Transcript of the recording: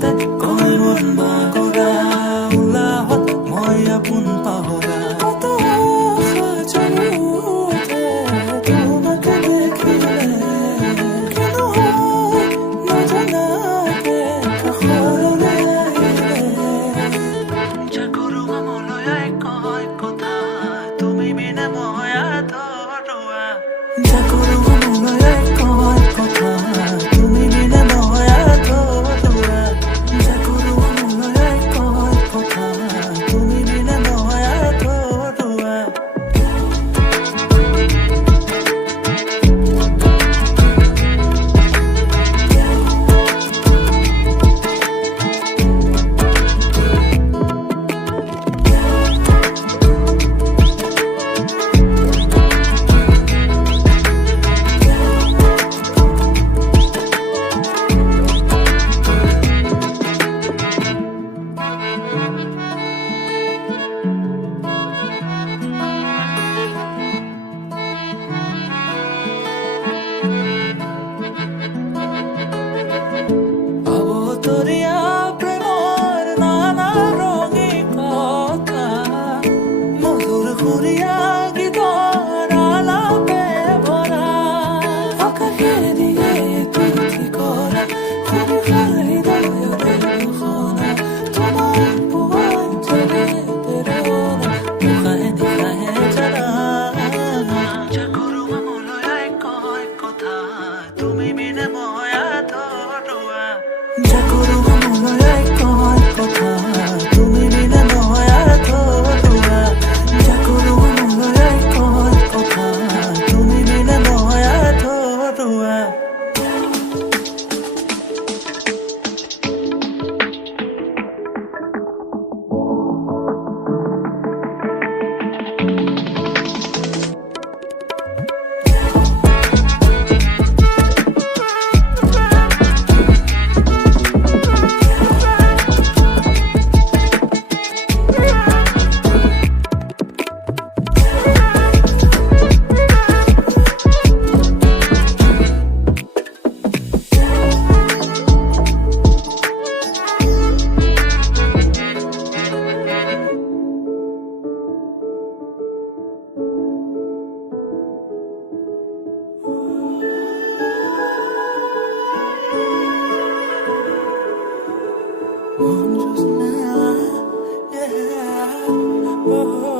তাতে কয় মন বাগৰা উলাহত মই আপোন পাহৰা কত আশা জাগি উঠে তোমাকে দেখিলে কেন হয় নজনাকে কাষৰলৈ আহিলে জাগৰো মনলৈ কয় কথা তুমি বিনে মই আধৰুৱা জাগৰো মনলৈ কয় কথা তুমি বিনে মই আধৰুৱা জাগৰো মনলৈ কয় কথা তুমি বিনে মই আধৰুৱা অবতৰীয়া প্ৰেমৰ নানা ৰঙী কথা মধুৰ সুৰীয়া গীতৰ আলাপে ভৰা আকাশে দিয়ে তুলি কৰা সুবিশাল হৃদয়ৰে ঘোষণা তোমাৰ পোহৰ জলে প্ৰেৰণা উশাহে নিশাহে জানা জাগৰো মনলৈ কয় কথা তুমি বিনে মই আধৰুৱা জাগৰো মনলৈ কয় কথা তুমি বিনে মই আধৰুৱা জাগৰো মনলৈ কয় কথা তুমি বিনে মই আধৰুৱা Just now, yeah. Oh.